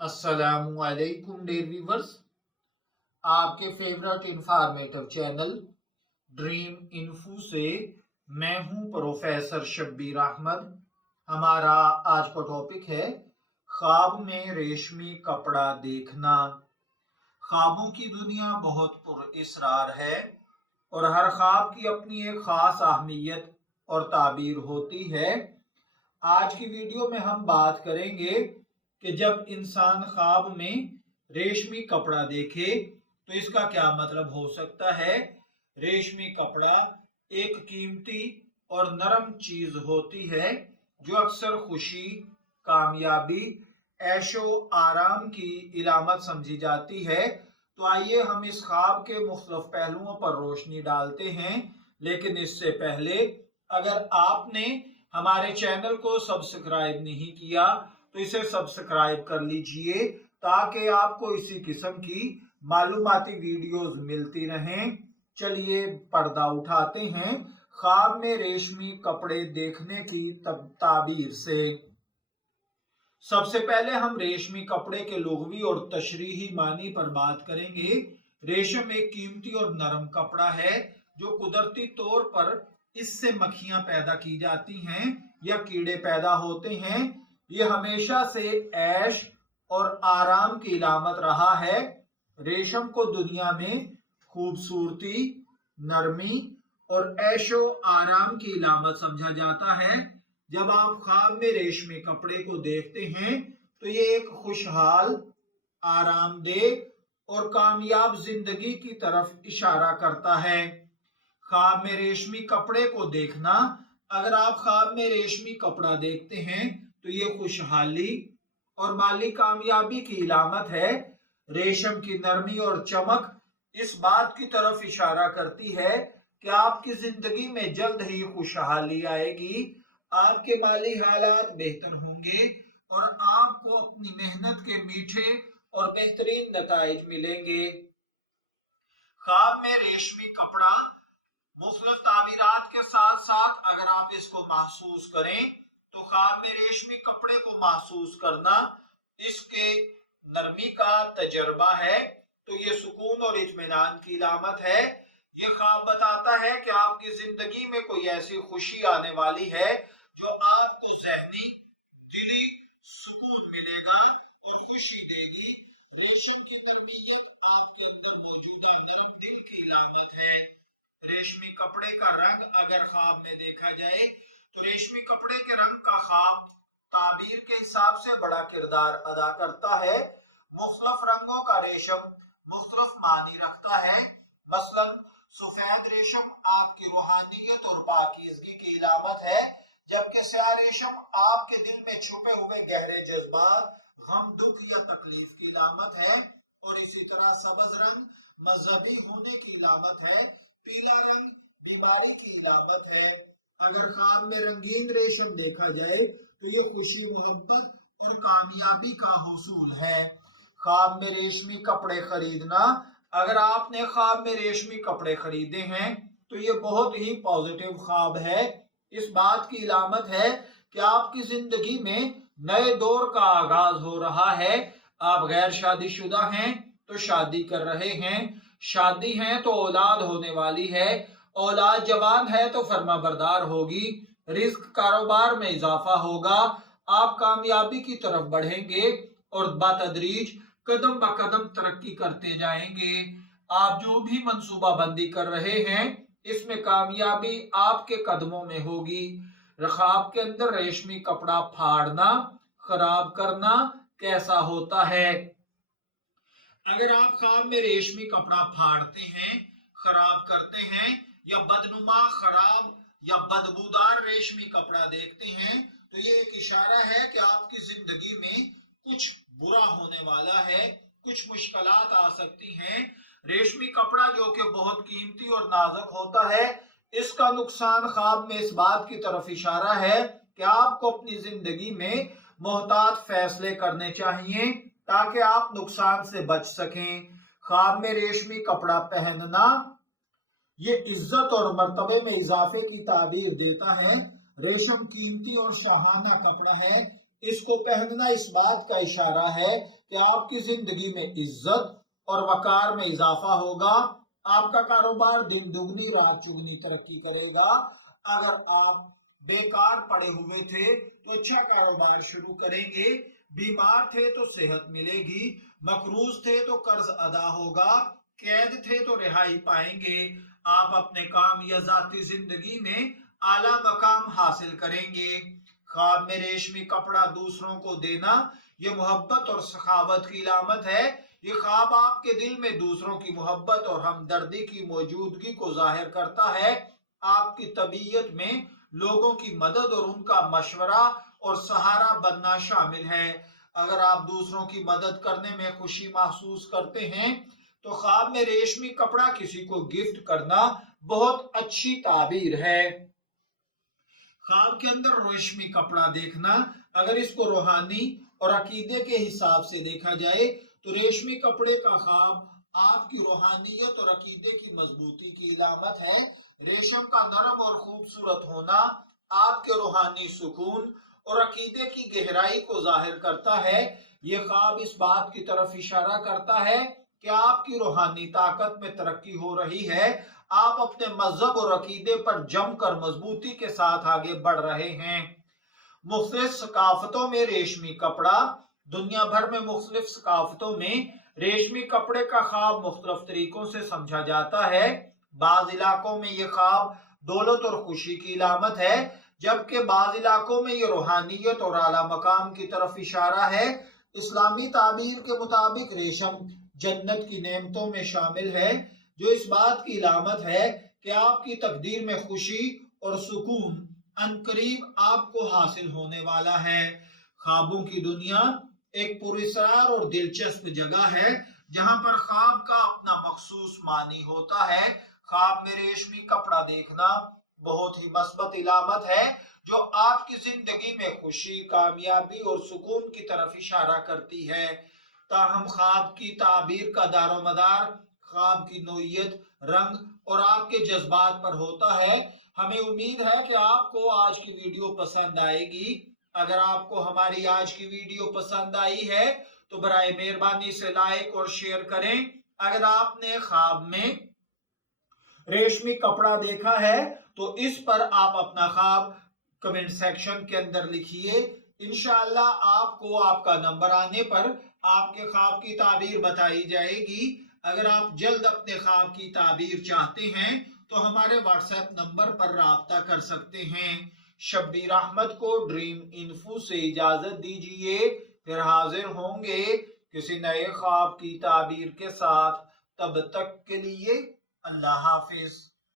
अस्सलामु अलैकुम dear viewers. आपके favourite informative channel dream info से मैं हूं प्रोफेसर शब्बीर अहमद। हमारा आज का टॉपिक है ख्वाब में रेशमी कपड़ा देखना। ख्वाबों की दुनिया बहुत पुरअसरार है और हर ख्वाब की अपनी एक खास अहमियत और ताबीर होती है। आज की वीडियो में हम बात करेंगे कि जब इंसान ख्वाब में रेशमी कपड़ा देखे तो इसका क्या मतलब हो सकता है। रेशमी कपड़ा एक कीमती और नरम चीज होती है जो अक्सर खुशी, कामयाबी, ऐशो आराम की इलामत समझी जाती है। तो आइए हम इस ख्वाब के मुख्तलिफ पहलुओं पर रोशनी डालते हैं। लेकिन इससे पहले अगर आपने हमारे चैनल को सब्सक्राइब नहीं किया तो इसे सब्सक्राइब कर लीजिए ताकि आपको इसी किस्म की मालूमाती वीडियोस मिलती रहें। चलिए पर्दा उठाते हैं ख्वाब में रेशमी कपड़े देखने की ताबीर से। सबसे पहले हम रेशमी कपड़े के लुग़वी और तशरीही मानी पर बात करेंगे। रेशम एक कीमती और नरम कपड़ा है जो कुदरती तौर पर इससे मक्खियां पैदा की जाती हैं या कीड़े पैदा होते हैं। ये हमेशा से ऐश और आराम की इलामत रहा है। रेशम को दुनिया में खूबसूरती, नरमी और ऐशो आराम की इलामत समझा जाता है। जब आप ख्वाब में रेशमी कपड़े को देखते हैं तो ये एक खुशहाल, आरामदेह और कामयाब जिंदगी की तरफ इशारा करता है। ख्वाब में रेशमी कपड़े को देखना, अगर आप ख्वाब में रेशमी कपड़ा देखते हैं तो ये खुशहाली और माली कामयाबी की इलामत है। रेशम की नरमी और चमक इस बात की तरफ इशारा करती है कि आपकी जिंदगी में जल्द ही खुशहाली आएगी, आपके माली हालात बेहतर होंगे और आपको अपनी मेहनत के मीठे और बेहतरीन नताइज मिलेंगे। ख्वाब में रेशमी कपड़ा मुख्तलिफ ताबीरात के साथ साथ अगर आप इसको महसूस करें तो ख्वाब में रेशमी कपड़े को महसूस करना इसके नरमी का तजर्बा है। तो ये सुकून और इत्मीनान की इलामत है। ये ख्वाब बताता है कि आपकी जिंदगी में कोई ऐसी खुशी आने वाली है जो आपको ज़हनी, दिली सुकून मिलेगा और खुशी देगी। रेशम की नरमियत आपके अंदर मौजूदा नरम दिल की इलामत है। रेशमी कपड़े का रंग अगर ख्वाब में देखा जाए तो रेशमी कपड़े के रंग का ख्वाब ताबीर के हिसाब से बड़ा किरदार अदा करता है। मुख्तलिफ रंगों का रेशम मुख्तलिफ मानी रखता है। मसलन सफेद रेशम आपकी रूहानियत और पाकीज़गी की इलामत है, जबकि स्याह रेशम आपके दिल में छुपे हुए गहरे जज्बात, गम, दुख या तकलीफ की इलामत है। और इसी तरह सब्ज रंग मजहबी होने की इलामत है। पीला रंग बीमारी की इलामत है। अगर ख्वाब में रंगीन रेशम देखा जाए तो ये खुशी, मोहब्बत और कामयाबी का हुसूल है। ख्वाब में रेशमी कपड़े खरीदना, अगर आपने ख्वाब में रेशमी कपड़े खरीदे हैं तो ये बहुत ही पॉजिटिव ख्वाब है। इस बात की इलामत है कि आपकी जिंदगी में नए दौर का आगाज हो रहा है। आप गैर शादीशुदा हैं तो शादी कर रहे हैं, शादी है तो औलाद होने वाली है, औलाद जवान है तो फर्माबरदार होगी, रिस्क कारोबार में इजाफा होगा, आप कामयाबी की तरफ बढ़ेंगे और बतदरीज कदम ब कदम तरक्की करते जाएंगे। आप जो भी मंसूबाबंदी कर रहे हैं इसमें कामयाबी आपके कदमों में होगी। ख्वाब के अंदर रेशमी कपड़ा फाड़ना, खराब करना कैसा होता है। अगर आप ख्वाब में रेशमी कपड़ा फाड़ते हैं, खराब करते हैं या बदनुमा, खराब या बदबूदार रेशमी कपड़ा देखते हैं तो ये एक इशारा है कि आपकी जिंदगी में कुछ बुरा होने वाला है, कुछ मुश्किलात आ सकती हैं। रेशमी कपड़ा जो कि बहुत कीमती और नाजुक होता है, इसका नुकसान ख्वाब में इस बात की तरफ इशारा है कि आपको अपनी जिंदगी में मोहतात फैसले करने चाहिए ताकि आप नुकसान से बच सकें। ख्वाब में रेशमी कपड़ा पहनना ये इज्जत और मर्तबे में इजाफे की ताबीर देता है। रेशम कीमती और सुहाना कपड़ा है, اس کو پہننا اس بات کا اشارہ ہے کہ آپ کی زندگی میں عزت اور وقار میں اضافہ ہوگا، آپ کا کاروبار دن دگنی رات چگنی ترقی کرے گا۔ اگر آپ بیکار پڑے ہوئے تھے تو اچھا کاروبار شروع کریں گے، بیمار تھے تو صحت ملے گی، مقروض تھے تو قرض ادا ہوگا، قید تھے تو رہائی پائیں گے، آپ اپنے کام یا ذاتی زندگی میں اعلیٰ مقام حاصل کریں گے۔ خواب میں ریشمی کپڑا دوسروں کو دینا یہ محبت اور سخاوت کی علامت ہے۔ یہ خواب آپ کے دل میں دوسروں کی محبت اور ہمدردی کی موجودگی کو ظاہر کرتا ہے۔ آپ کی طبیعت میں لوگوں کی مدد اور ان کا مشورہ اور سہارا بننا شامل ہے۔ اگر آپ دوسروں کی مدد کرنے میں خوشی محسوس کرتے ہیں تو خواب میں ریشمی کپڑا کسی کو گفٹ کرنا بہت اچھی تعبیر ہے۔ خواب کے اندر ریشمی کپڑا دیکھنا، اگر اس کو روحانی اور عقیدے کے حساب سے دیکھا جائے تو ریشمی کپڑے کا خواب آپ کی روحانیت اور عقیدے کی مضبوطی کی علامت ہے۔ ریشم کا نرم اور خوبصورت ہونا آپ کے روحانی سکون اور عقیدے کی گہرائی کو ظاہر کرتا ہے۔ یہ خواب اس بات کی طرف اشارہ کرتا ہے کہ آپ کی روحانی طاقت میں ترقی ہو رہی ہے، آپ اپنے مذہب اور عقیدے پر جم کر مضبوطی کے ساتھ آگے بڑھ رہے ہیں۔ مختلف ثقافتوں میں ریشمی کپڑا، دنیا بھر میں مختلف ثقافتوں میں ریشمی کپڑے کا خواب مختلف طریقوں سے سمجھا جاتا ہے۔ بعض علاقوں میں یہ خواب دولت اور خوشی کی علامت ہے، جبکہ بعض علاقوں میں یہ روحانیت اور اعلیٰ مقام کی طرف اشارہ ہے۔ اسلامی تعبیر کے مطابق ریشم جنت کی نعمتوں میں شامل ہے، جو اس بات کی علامت ہے کہ آپ کی تقدیر میں خوشی اور سکون عنقریب آپ کو حاصل ہونے والا ہے۔ خوابوں کی دنیا ایک پراسرار اور دلچسپ جگہ ہے جہاں پر خواب کا اپنا مخصوص معنی ہوتا ہے۔ خواب میں ریشمی کپڑا دیکھنا بہت ہی مثبت علامت ہے جو آپ کی زندگی میں خوشی، کامیابی اور سکون کی طرف اشارہ کرتی ہے۔ تاہم خواب کی تعبیر کا دار و مدار خواب کی نوعیت، رنگ اور آپ کے جذبات پر ہوتا ہے۔ ہمیں امید ہے کہ آپ کو آج کی ویڈیو پسند آئے گی۔ اگر آپ کو ہماری آج کی ویڈیو پسند آئی ہے تو برائے مہربانی سے لائک اور شیئر کریں۔ اگر آپ نے خواب میں ریشمی کپڑا دیکھا ہے تو اس پر آپ اپنا خواب کمنٹ سیکشن کے اندر لکھیے۔ انشاءاللہ آپ کو آپ کا نمبر آنے پر آپ کے خواب کی تعبیر بتائی جائے گی۔ اگر آپ جلد اپنے خواب کی تعبیر چاہتے ہیں تو ہمارے واٹس ایپ نمبر پر رابطہ کر سکتے ہیں۔ شبیر احمد کو ڈریم انفو سے اجازت دیجیے، پھر حاضر ہوں گے کسی نئے خواب کی تعبیر کے ساتھ۔ تب تک کے لیے اللہ حافظ۔